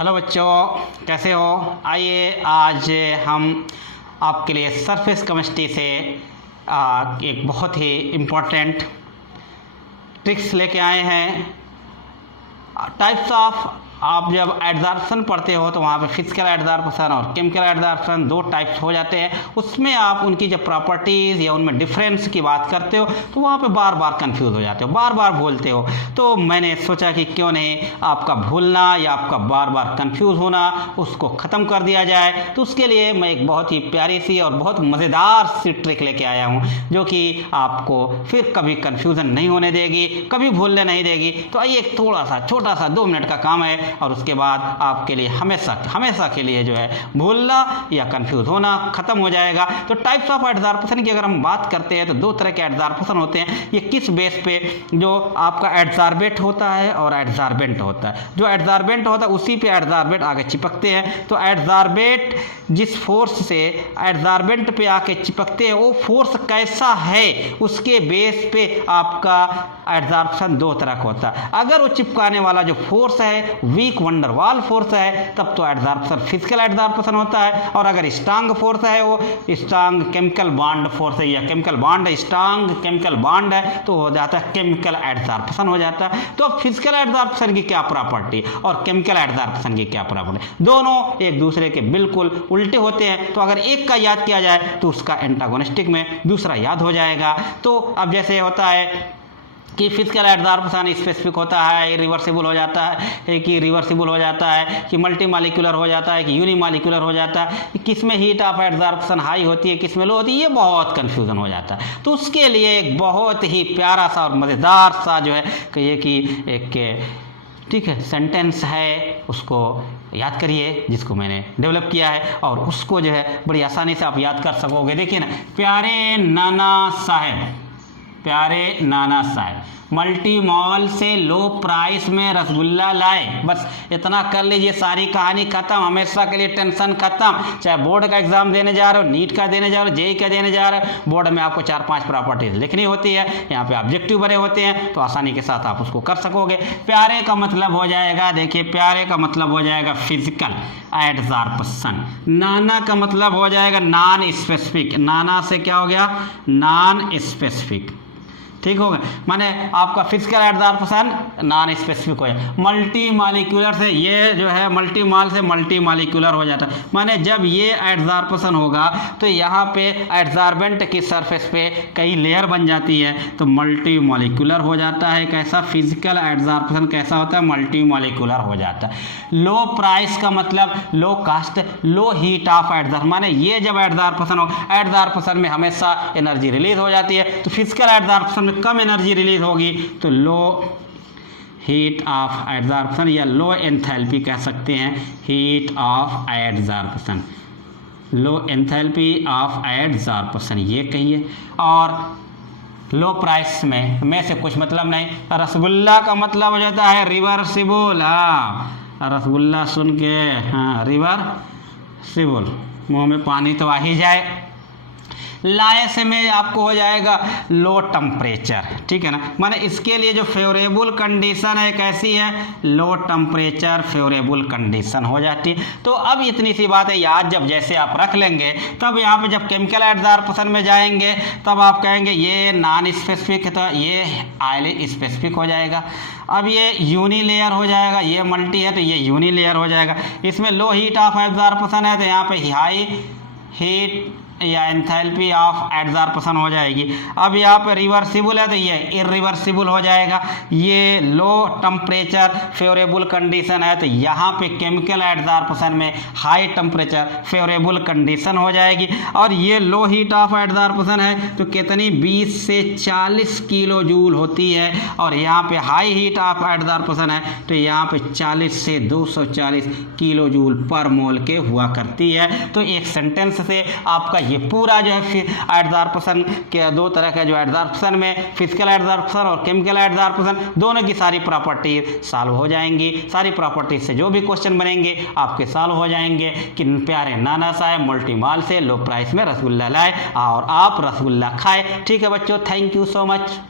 Hello बच्चों, कैसे हो? आइए आज हम आपके लिए सरफेस केमिस्ट्री से एक बहुत ही इम्पोर्टेंट ट्रिक्स लेके आए हैं। टाइप्स ऑफ आप जब एडजॉर्प्शन पढ़ते हो तो वहाँ पे फिजिकल एडजॉर्प्शन और केमिकल एडजॉर्प्शन दो टाइप्स हो जाते हैं। उसमें आप उनकी जब प्रॉपर्टीज़ या उनमें डिफरेंस की बात करते हो तो वहाँ पे बार बार कंफ्यूज हो जाते हो, बार बार भूलते हो। तो मैंने सोचा कि क्यों नहीं आपका भूलना या आपका बार बार कंफ्यूज होना उसको ख़त्म कर दिया जाए। तो उसके लिए मैं एक बहुत ही प्यारी सी और बहुत मज़ेदार सी ट्रिक लेके आया हूँ जो कि आपको फिर कभी कन्फ्यूज़न नहीं होने देगी, कभी भूलने नहीं देगी। तो आइए एक थोड़ा सा छोटा सा 2 मिनट का काम है और उसके बाद आपके लिए हमेशा के लिए जो है भूलना या कंफ्यूज होना खत्म हो जाएगा। तो टाइप्स ऑफ एडजॉर्प्शन की अगर हम बात करते हैं तो 2 तरह के एडजॉर्प्शन होते हैं। ये किस बेस पे? जो आपका एडजॉर्बेट होता है और एडजॉर्बेंट होता है। जो एडजॉर्बेंट होता है उसी पे एडजॉर्बेट आगे चिपकते हैं। तो एडजॉर्बेट जिस फोर्स से एडजॉर्बेंट पे आके चिपकते हैं वो फोर्स कैसा है उसके बेस पे आपका एडजॉर्प्शन 2 तरह का होता है। अगर वो चिपकाने वाला जो फोर्स है वीक वंडरवाल फोर्स है तब तो एडजॉर्प्शन फिजिकल एडजॉर्प्शन होता है। और अगर स्ट्रांग फोर्स है वो स्ट्रांग केमिकल बॉन्ड फोर्स है या chemical bond strong chemical bond है तो हो जाता है केमिकल एडजॉर्प्शन हो जाता है। तो फिजिकल एडजॉर्प्शन की क्या प्रॉपर्टी और केमिकल एडजॉर्प्शन की क्या प्रॉपर्टी, दोनों एक दूसरे के बिल्कुल उल्टे होते हैं। तो अगर एक का याद किया जाए तो उसका एंटागोनिस्टिक में दूसरा याद हो जाएगा। तो अब जैसे होता है कि फिजिकल एडजॉर्प्शन स्पेसिफिक होता है, रिवर्सिबल हो जाता है, कि रिवर्सिबल हो जाता है, कि मल्टी मालिक्यूलर हो जाता है, कि यूनिमालिक्यूलर हो जाता है, किस में हीट ऑफ एडजॉर्प्शन हाई होती है, किस में लो होती है, ये बहुत कन्फ्यूजन हो जाता है। तो उसके लिए एक बहुत ही प्यारा सा और मज़ेदार सा जो है कहिए कि एक ठीक है सेंटेंस है, उसको याद करिए जिसको मैंने डेवलप किया है और उसको जो है बड़ी आसानी से आप याद कर सकोगे। देखिए ना, प्यारे नाना साहब मल्टी मॉल से लो प्राइस में रसगुल्ला लाए। बस इतना कर लीजिए, सारी कहानी खत्म, हमेशा के लिए टेंशन खत्म। चाहे बोर्ड का एग्जाम देने जा रहे हो, नीट का देने जा रहे हो, जेई का देने जा रहे हो, बोर्ड में आपको 4-5 प्रॉपर्टीज लिखनी होती है, यहाँ पे ऑब्जेक्टिव बने होते हैं तो आसानी के साथ आप उसको कर सकोगे। प्यारे का मतलब हो जाएगा, देखिए प्यारे का मतलब हो जाएगा फिजिकल एडजॉर्प्शन। नाना का मतलब हो जाएगा नॉन स्पेसिफिक। नाना से क्या हो गया? नॉन स्पेसिफिक, ठीक होगा। माने आपका फिजिकल एडजॉर्प्शन नॉन स्पेसिफिक हो जाए। मल्टी मालिक्यूलर से ये जो है मल्टी मॉल से मल्टी मालिक्यूलर हो जाता है। माने जब ये एडजॉर्प्शन होगा तो यहाँ पे एडजॉर्बेंट की सरफेस पे कई लेयर बन जाती है तो मल्टी मालिक्यूलर हो जाता है। कैसा फिजिकल एडजॉर्प्शन कैसा होता है? मल्टी मालिक्यूलर हो जाता है। लो प्राइस का मतलब low cost, low heat of adsorption. माने ये जब एडजॉर्प्शन हो, एडजॉर्प्शन में हमेशा एनर्जी रिलीज हो जाती है तो फिजिकल एडजॉर्प्शन कम एनर्जी रिलीज होगी तो लो हीट ऑफ एडजॉर्प्शन या लो एंथैल्पी कह सकते हैं। Heat of adsorption, low enthalpy of adsorption ये कहिए। और लो प्राइस में से कुछ मतलब नहीं। रसगुल्ला का मतलब हो जाता है रिवर्सिबल। हाँ, रसगुल्ला सुन के हाँ रिवर्सिबल, मुंह में पानी तो आ ही जाए। लाए से में आपको हो जाएगा लो टेम्परेचर, ठीक है ना। माने इसके लिए जो फेवरेबल कंडीशन है कैसी है? लो टेम्परेचर फेवरेबल कंडीशन हो जाती है। तो अब इतनी सी बात है, याद जब जैसे आप रख लेंगे तब यहाँ पे जब केमिकल एडजॉर्प्शन में जाएंगे तब आप कहेंगे ये नॉन स्पेसिफिक है तो ये हाईली स्पेसिफिक हो जाएगा। अब ये यूनी लेयर हो जाएगा, ये मल्टी है तो ये यूनी लेयर हो जाएगा। इसमें लो हीट ऑफ एडजॉर्प्शन है तो यहाँ पे हाई हीट या एंथैल्पी ऑफ एडजॉर्प्शन हो जाएगी। अब यहाँ पे रिवर्सिबल है तो ये इरिवर्सिबल हो जाएगा। ये लो टेम्परेचर फेवरेबल कंडीशन है तो यहाँ पे केमिकल एडजॉर्प्शन में हाई टेम्परेचर फेवरेबल कंडीशन हो जाएगी। और ये लो हीट ऑफ एडजॉर्प्शन है तो कितनी 20 से 40 किलो जूल होती है। और यहाँ पे हाई हीट ऑफ एडजॉर्प्शन है तो यहाँ पे 40 से 240 किलो जूल पर मोल के हुआ करती है। तो एक सेंटेंस से आपका ये पूरा जो है फिर एडजॉर्प्शन के 2 तरह का जो एडजॉर्प्शन में फिजिकल एडजॉर्प्शन और केमिकल एडजॉर्प्शन दोनों की सारी प्रॉपर्टीज सॉल्व हो जाएंगी। सारी प्रॉपर्टीज से जो भी क्वेश्चन बनेंगे आपके सॉल्व हो जाएंगे कि प्यारे नाना साहब मल्टी मॉल से लो प्राइस में रसगुल्ला लाए और आप रसगुल्ला खाए। ठीक है बच्चों, थैंक यू सो मच।